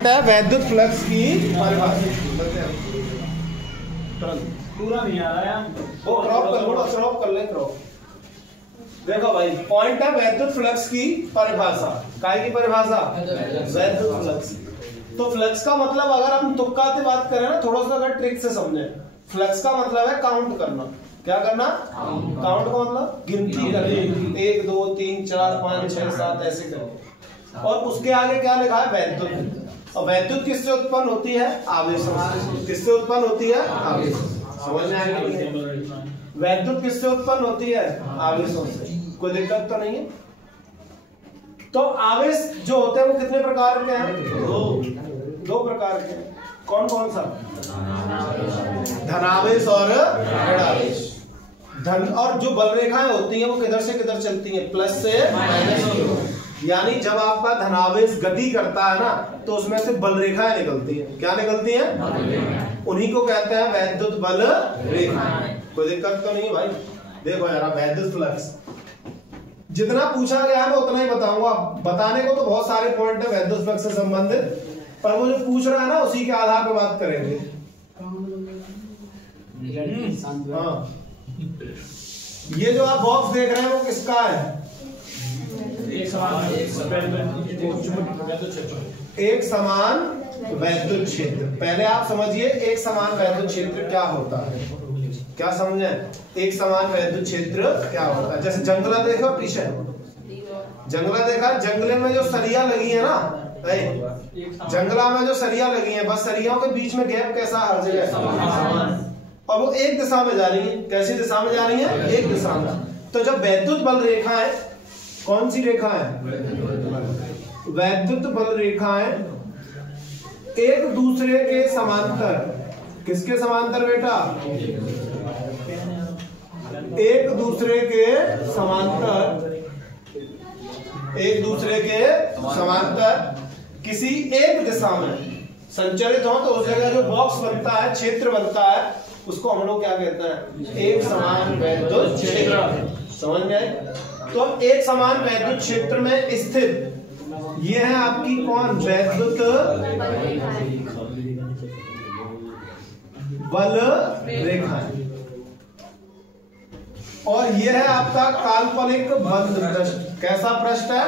वैद्युत फ्लक्स की परिभाषा पूरा नहीं आ रहा है, वो क्रॉप कर ले क्रॉप। देखो भाई, पॉइंट है वैद्युत फ्लक्स की परिभाषा। काय की परिभाषा? वैद्युत फ्लक्स। तो फ्लक्स का मतलब अगर हम तुक्का से बात करें ना, थोड़ा सा अगर ट्रिक से समझे, फ्लक्स का मतलब है काउंट करना। क्या करना? काउंट का मतलब गिनती करनी। 1 2 3 4 5 6 7 ऐसे करें। और उसके आगे क्या लिखा है? वैद्युत। और वैद्युत किससे उत्पन्न होती है? आवेशों से। किससे उत्पन्न होती है? आवेश। समझ में आएगा? वैद्युत किससे उत्पन्न होती है? आवेशों से। कोई दिक्कत तो नहीं है? तो आवेश जो होते हैं वो कितने प्रकार के हैं? दो प्रकार के हैं। कौन कौन सा? धनावेश और ऋणावेश। धन और जो बल रेखाएं होती हैं वो किधर से किधर चलती हैं? प्लस से माइनस की। यानी जब आपका धनावेश गति करता है ना, तो उसमें से बल रेखाएं निकलती हैं। क्या निकलती हैं? उन्हीं को कहते हैं वैद्युत बल रेखाएं। कोई दिक्कत तो नहीं है भाई? देखो यार, वैद्युत फ्लक्स जितना पूछा गया है मैं उतना ही बताऊंगा। बताने को तो बहुत सारे पॉइंट है वैद्युत फ्लक्स से संबंधित, पर वो जो पूछ रहा है ना उसी के आधार पर बात करेंगे। हाँ, ये जो आप बॉक्स देख रहे हैं वो किसका है? एक समान वैद्युत क्षेत्र। पहले आप समझिए एक समान वैद्युत क्षेत्र क्या होता है। क्या समझे? एक समान वैद्युत क्षेत्र क्या होता है? जैसे जंगला देखो पीछे, जंगला देखा, जंगले में जो सरिया लगी है ना, जंगला में जो सरिया लगी है, बस सरियाओं के बीच में गैप कैसा? हर जगह। और वो एक दिशा में जा रही है। कैसी दिशा में जा रही है? एक दिशा में। तो जब वैद्युत बल रेखा है, कौन सी रेखा है? वैद्युत बल रेखाएं एक दूसरे के समांतर। किसके समांतर बेटा? एक दूसरे के समांतर। एक दूसरे के समांतर किसी एक दिशा में संचरित हो, तो उस जगह जो बॉक्स बनता है, क्षेत्र बनता है, उसको हम लोग क्या कहते हैं? एक समान वैद्युत क्षेत्र। समझ में आए? तो एक समान वैद्युत क्षेत्र में स्थित ये है आपकी कौन? वैद्युत बल रेखाएं। और ये है आपका काल्पनिक बंद पृष्ठ। कैसा पृष्ठ है?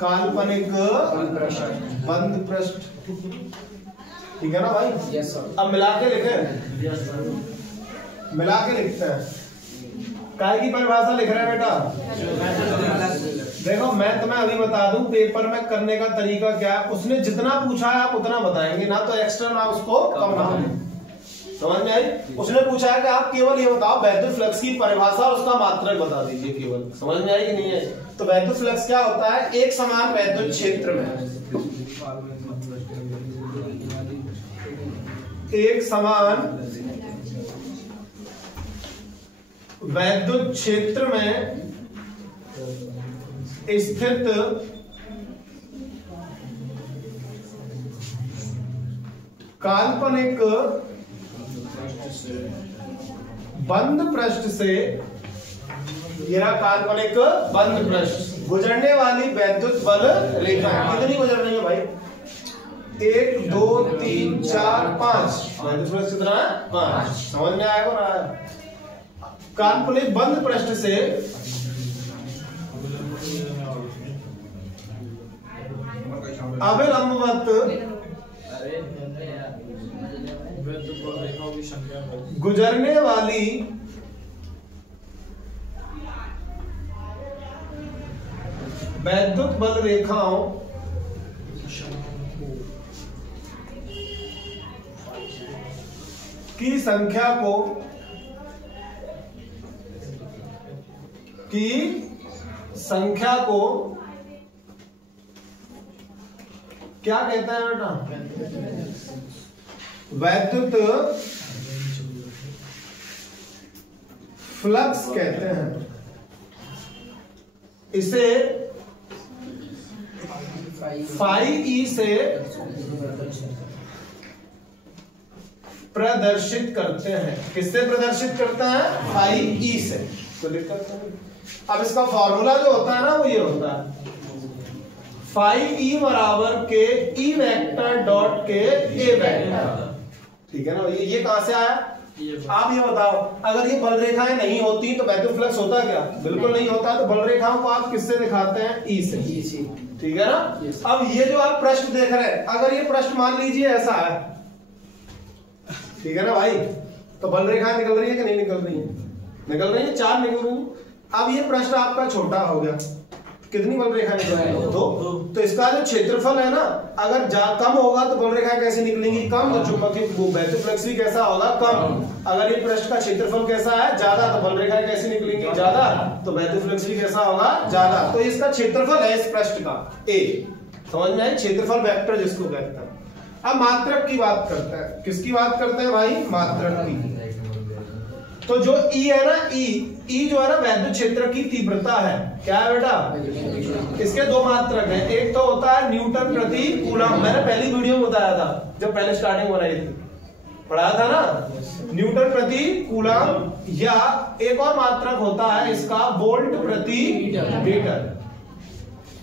काल्पनिक बंद पृष्ठ। ठीक है ना भाई? Yes sir. अब मिला के लिखे, मिला के लिखते हैं। काय की परिभाषा लिख रहे हैं बेटा? देखो मैं तुम्हें अभी बता दूं पेपर में करने का तरीका क्या है। उसने जितना पूछा है आप उतना बताएंगे, ना तो एक्स्ट्रा ना उसको कम ना। समझ में आई? उसने पूछा है कि आप केवल ये बताओ वैद्युत फ्लक्स की परिभाषा और उसका मात्रक बता दीजिए केवल। समझ में आई कि नहीं है? तो वैद्युत फ्लक्स क्या होता है? एक समान वैद्युत क्षेत्र में, एक समान वैद्युत क्षेत्र में स्थित काल्पनिक बंद पृष्ठ से, यह काल्पनिक बंद पृष्ठ गुजरने वाली वैद्युत बल रेखा। कितनी गुजर रही है भाई? 1 2 3 4 5। वैद्युत पृष्ठ कितना है? 5। समझ में आएगा ना? काल्पनिक बंद पृष्ठ से अविलंबवत गुजरने वाली वैद्युत बल रेखाओं की संख्या को क्या कहते हैं बेटा? वैद्युत फ्लक्स कहते हैं। इसे फाई ई से प्रदर्शित करते हैं। किससे प्रदर्शित करते हैं? फाई ई से। तो दिक्कत नहीं। अब इसका फॉर्मूला जो होता है ना वो ये होता है फाई ई बराबर के ई वेक्टर डॉट के ए वेक्टर। ठीक है ना, ये कहां से आया? आप ये बताओ, अगर ये बल रेखाएं नहीं होती तो वैद्युत फ्लक्स होता क्या? बिल्कुल नहीं होता। तो बल रेखाओं को आप किससे दिखाते हैं? ई से। ठीक है ना। अब ये जो आप प्रश्न देख रहे हैं, अगर ये प्रश्न मान लीजिए ऐसा है, ठीक है ना भाई, तो बल रेखाएं निकल रही है कि नहीं निकल रही है? निकल रही है, 4 निकल रही है। अब ये प्रश्न आपका छोटा हो गया, कितनी बल रेखा निकल रही है? 2। तो इसका जो क्षेत्रफल है ना, अगर कम होगा तो बल रेखा कैसे निकलेंगी? कम। तो चुंबकीय वैद्युत फ्लक्स भी कैसा होगा? कम। अगर ये पृष्ठ का क्षेत्रफल कैसा है? ज्यादा, तो बल रेखा कैसे निकलेंगी? ज्यादा। तो वैद्युत फ्लक्स भी कैसा होगा? ज्यादा। तो इसका क्षेत्रफल है इस पृष्ठ का ए। समझ में आए? क्षेत्रफल वेक्टर जिसको कहते हैं। अब मात्रक की बात करते हैं। किसकी बात करते हैं भाई? मात्रक की। तो जो ई है ना, ई जो है ना वैद्युत क्षेत्र की तीव्रता है। क्या है बेटा? इसके 2 मात्रक हैं। एक तो होता है न्यूटन प्रति कूलम, मैंने पहली वीडियो में बताया था जब पहले स्टार्टिंग बनाई थी, पढ़ाया था ना, न्यूटन प्रति कूलम। या एक और मात्रक होता है इसका वोल्ट प्रति मीटर।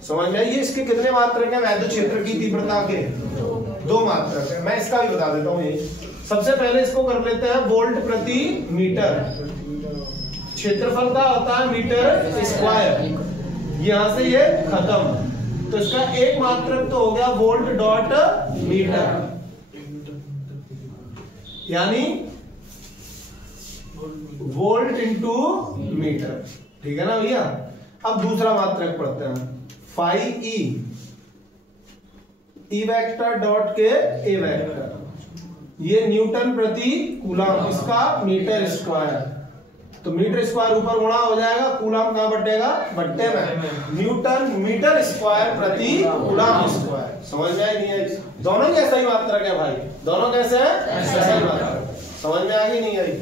समझ में? ये इसके कितने मात्रक हैं वैद्युत क्षेत्र की तीव्रता के? 2 मात्रक है। मैं इसका भी बता देता हूँ। ये सबसे पहले इसको कर लेते हैं वोल्ट प्रति मीटर। क्षेत्रफल का होता है मीटर स्क्वायर। यहां से ये खत्म। तो इसका एक मात्रक तो हो गया वोल्ट डॉट मीटर, यानी वोल्ट इंटू मीटर। ठीक है ना भैया। अब दूसरा मात्रक पढ़ते हैं, फाई ई वेक्टर डॉट के ए वेक्टर। ये न्यूटन प्रति कूलम, इसका मीटर स्क्वायर। तो मीटर स्क्वायर ऊपर गुणा हो जाएगा, कूलम कहां बटेगा? बट्टे में। न्यूटन मीटर स्क्वायर प्रति कूलम स्क्वायर। समझ में आई नहीं आई? दोनों ही ऐसा ही मात्रक है भाई। दोनों कैसे हैं? ऐसा ही मात्रक। समझ में आ गई नहीं आई?